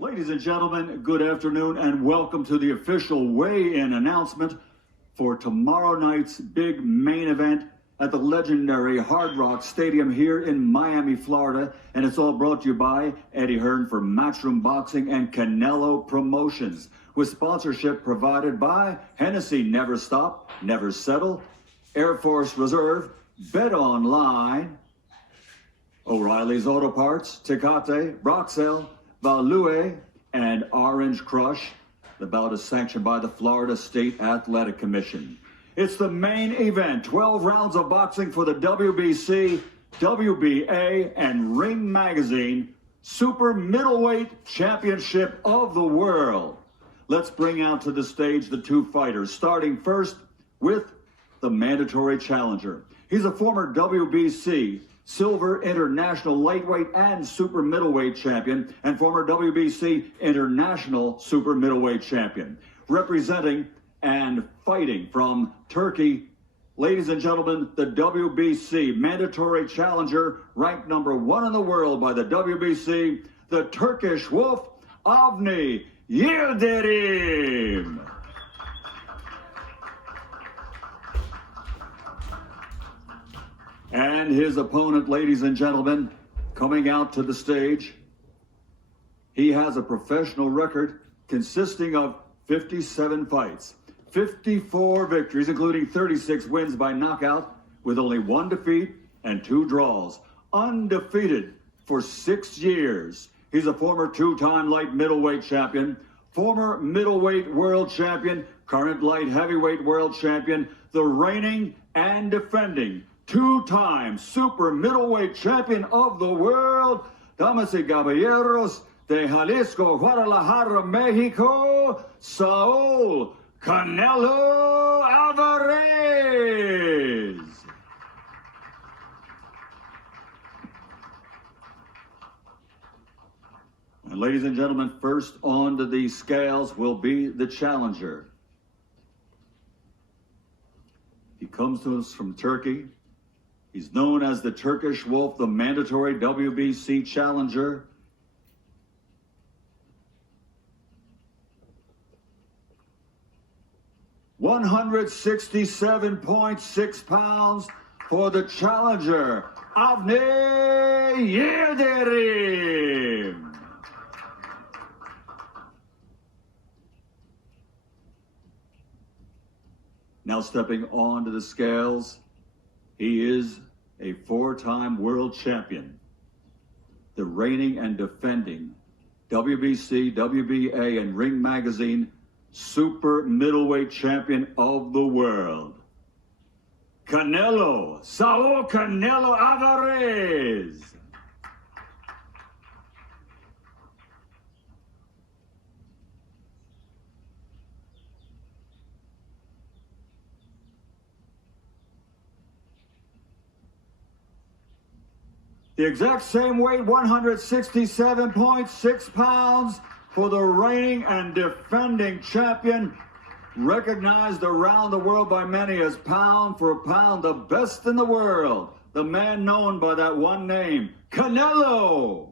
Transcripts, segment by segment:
Ladies and gentlemen, good afternoon and welcome to the official weigh-in announcement for tomorrow night's big main event at the legendary Hard Rock Stadium here in Miami, Florida. And it's all brought to you by Eddie Hearn for Matchroom Boxing and Canelo Promotions, with sponsorship provided by Hennessy Never Stop, Never Settle, Air Force Reserve, Bet Online, O'Reilly's Auto Parts, Tecate, Broxell, Value, and Orange Crush. The bout is sanctioned by the Florida State Athletic Commission. It's the main event, 12 rounds of boxing for the WBC, WBA, and Ring Magazine Super Middleweight Championship of the World. Let's bring out to the stage the two fighters, starting first with the mandatory challenger. He's a former WBC Silver International Lightweight and Super Middleweight Champion, and former WBC International Super Middleweight Champion. Representing and fighting from Turkey, ladies and gentlemen, the WBC Mandatory Challenger, ranked number 1 in the world by the WBC, the Turkish Wolf, Avni Yildirim. And his opponent, ladies and gentlemen, coming out to the stage, he has a professional record consisting of 57 fights, 54 victories, including 36 wins by knockout, with only 1 defeat and 2 draws. Undefeated for 6 years. He's a former 2-time light middleweight champion, former middleweight world champion, current light heavyweight world champion, the reigning and defending 2-time super middleweight champion of the world, damas y caballeros, de Jalisco, Guadalajara, Mexico, Saul Canelo Alvarez. And ladies and gentlemen, first onto the scales will be the challenger. He comes to us from Turkey. He's known as the Turkish Wolf, the mandatory WBC challenger. £167.6 pounds for the challenger, Avni Yildirim. Now stepping onto the scales, he is a 4-time world champion, the reigning and defending WBC, WBA, and Ring Magazine Super Middleweight Champion of the world, Saul Canelo Alvarez. The exact same weight, 167.6 pounds for the reigning and defending champion, recognized around the world by many as pound for pound the best in the world, the man known by that one name, Canelo.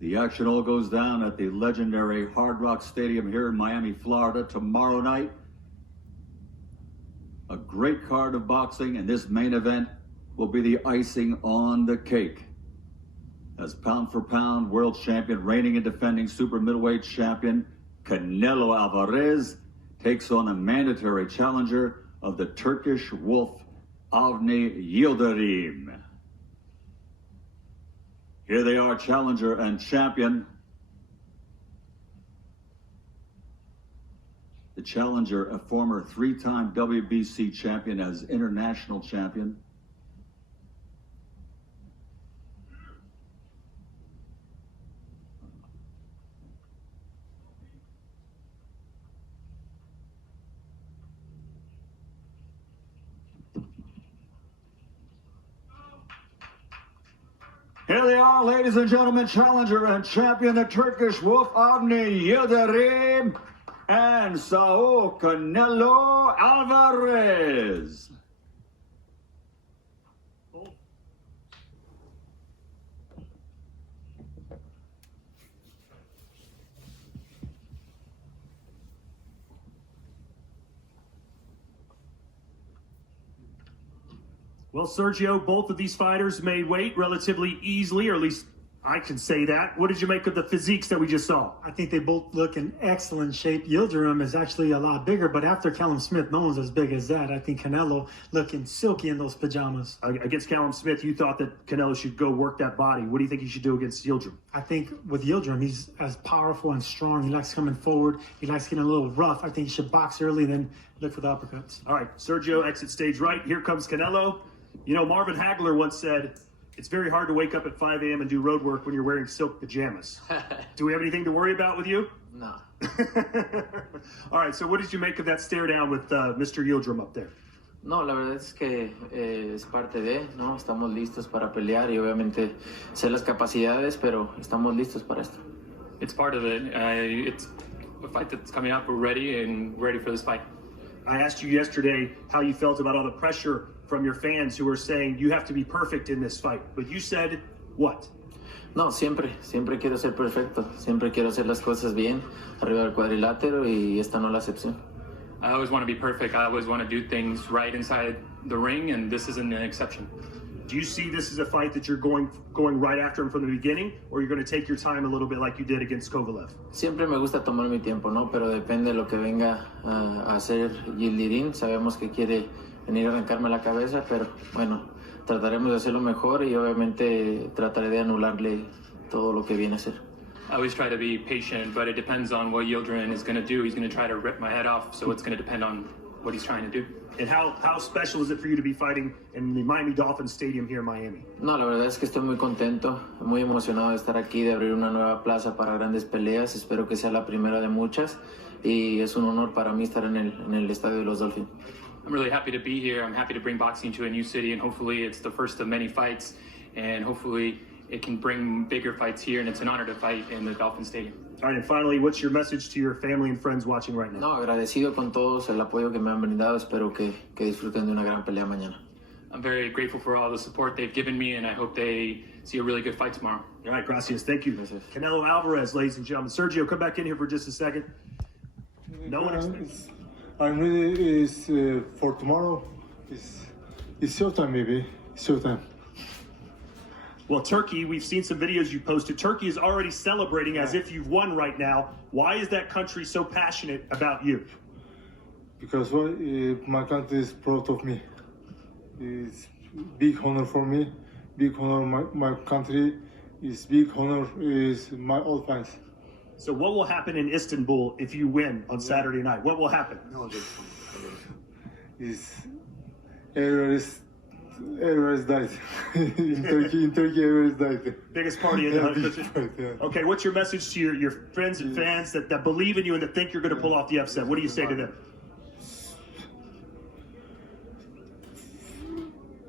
The action all goes down at the legendary Hard Rock Stadium here in Miami, Florida, tomorrow night. A great card of boxing, and this main event will be the icing on the cake, as pound for pound world champion, reigning and defending super middleweight champion, Canelo Alvarez, takes on the mandatory challenger of the Turkish Wolf, Avni Yildirim. Here they are, challenger and champion. The challenger, a former 3-time WBC champion as international champion. Here they are, ladies and gentlemen, challenger and champion, the Turkish Wolf, Avni Yildirim, and Saul Canelo Alvarez. Well, Sergio, both of these fighters made weight relatively easily, or at least I can say that. What did you make of the physiques that we just saw? I think they both look in excellent shape. Yildirim is actually a lot bigger, but after Callum Smith, no one's as big as that. I think Canelo looking silky in those pajamas. Against Callum Smith, you thought that Canelo should go work that body. What do you think he should do against Yildirim? I think with Yildirim, he's as powerful and strong. He likes coming forward. He likes getting a little rough. I think he should box early, then look for the uppercuts. All right, Sergio, exit stage right. Here comes Canelo. You know, Marvin Hagler once said, it's very hard to wake up at 5 a.m. and do road work when you're wearing silk pajamas. Do we have anything to worry about with you? No. All right, so what did you make of that stare down with Mr. Yildirim up there? No, la verdad es que es parte de, ¿no? Estamos listos para pelear y obviamente sé las capacidades, pero estamos listos para esto. It's part of it. It's a fight that's coming up. We're ready and ready for this fight. I asked you yesterday how you felt about all the pressure from your fans who were saying you have to be perfect in this fight. But you said what? No, siempre quiero ser perfecto. Siempre quiero hacer las cosas bien, arriba del cuadrilátero y esta no es la excepción. I always want to be perfect. I always want to do things right inside the ring, and this isn't an exception. Do you see this as a fight that you're going right after him from the beginning, or you're going to take your time a little bit like you did against Kovalev? Siempre me gusta tomar mi tiempo, ¿no? Pero depende de lo que venga a hacer Yildirim. Sabemos que quiere venir a arrancarme la cabeza, pero bueno, trataremos de hacerlo mejor y obviamente trataré de anularle todo lo que viene a hacer. I always try to be patient, but it depends on what Yildirim is going to do. He's going to try to rip my head off, so it's going to depend on what he's trying to do. And how special is it for you to be fighting in the Miami Dolphins Stadium here in Miami? No, la verdad es que estoy muy contento, muy emocionado de estar aquí, de abrir una nueva plaza para grandes peleas. Espero que sea la primera de muchas y es un honor para mí estar en el estadio de los Dolphins. I'm really happy to be here. I'm happy to bring boxing to a new city, and hopefully it's the first of many fights, and hopefully it can bring bigger fights here, and it's an honor to fight in the Dolphin Stadium. All right, and finally, what's your message to your family and friends watching right now? No, agradecido con todos el apoyo que me han brindado. Espero que disfruten de una gran pelea mañana. I'm very grateful for all the support they've given me, and I hope they see a really good fight tomorrow. All right, gracias. Thank you. Gracias. Canelo Alvarez, ladies and gentlemen. Sergio, come back in here for just a second. No one expects. I'm ready for tomorrow. It's showtime, baby. Showtime. Well, Turkey, we've seen some videos you posted. Turkey is already celebrating as if you've won right now. Why is that country so passionate about you? Because my country is proud of me. It's big honor for me. Big honor my country. Is big honor is my old fans. So what will happen in Istanbul if you win on Saturday night? What will happen? Is everyone's died. in Turkey, everyone's died. Biggest party in the country. Yeah. Okay, what's your message to your friends and fans that believe in you and that think you're going to pull off the upset? What do you say to them?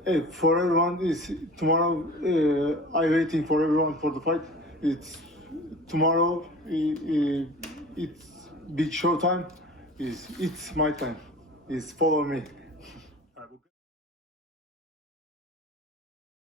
Hey, for everyone is tomorrow. I waiting for everyone for the fight. It's tomorrow. It's big show time. It's my time. Follow me.